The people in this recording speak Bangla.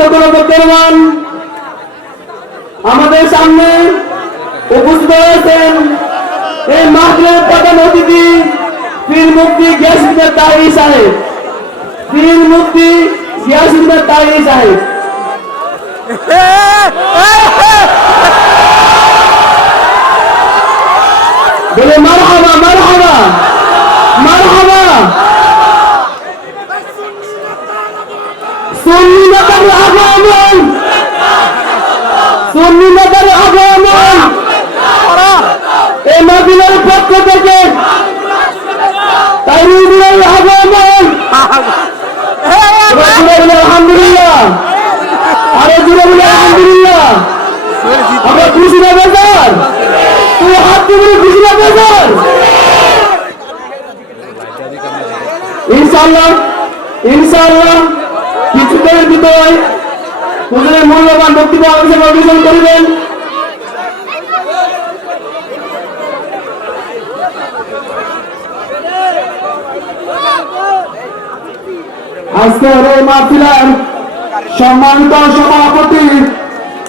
রহমান আমাদের সামনে উপস্থিত হয়েছেন এই মাহফিলের প্রধান অতিথি পীর মুক্তি গিয়াসুদ্দিন তাহি সাহেব। পীর মুক্তি গিয়াসুদ্দিন তাহি সাহেব। বলে সুন্নি নেতার আগমন। সুন্নি নেতার আগমন। এই মাহফিলের পক্ষ থেকে তাইরুদ্দিনের আগমন। আলহামদুলিল্লাহ। আরও জুড়ে বলে আলহামদুলিল্লাহ। আমরা খুশি না বেজার? তুই হাত তুলে খুশি না বেজার? ইনশাআল্লাহ ইনশাআল্লাহ। মূল্যবান বক্তব্য করিবেন। আজকের এই মাহফিলের সম্মানিত সভাপতি